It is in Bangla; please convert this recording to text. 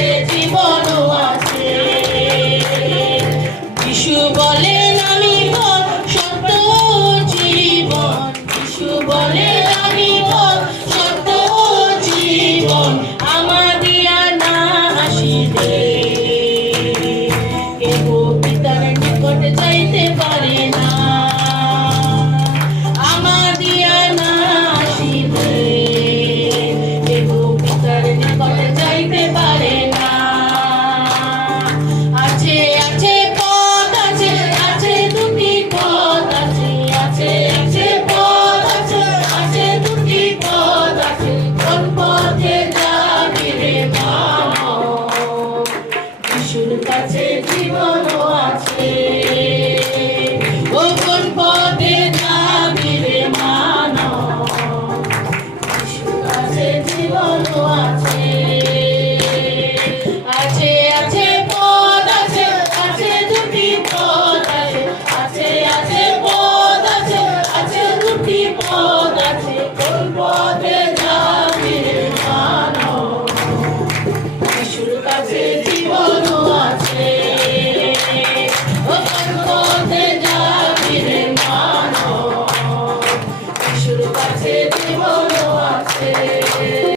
কাছে জীবনও আছে। যিশু বলেন আমি পথ সত্য জীবন, যিশু বলেন আমি পথ সত্য জীবন, আমার দিয়া না আসিলে কেহ পিতার নিকট যাইতে পারে না। আমার দিয়া না আসিলে কেহ পিতার নিকট যাইতে পারে না। আছে আছে পথ আছে, আছে দুটি পথ আছে, আছে আছে পথ আছে, আছে দুটি পথ আছে, কোন পথে যাবি রে মানব, যিশুর কাছে জীবনও আছে। ও কোন পথে যাবি রে মানব, যিশুর কাছে জীবনও আছে। আছে আছে পথ আছে, আছে দুটি পথ আছে, আছে আছে পথ আছে, আছে দুটি পথ আছে, কোন পথে যাবি রে মানব, যিশুর কাছে জীবনও আছে। ও কোন পথে যাবি রে মানব, যিশুর কাছে জীবন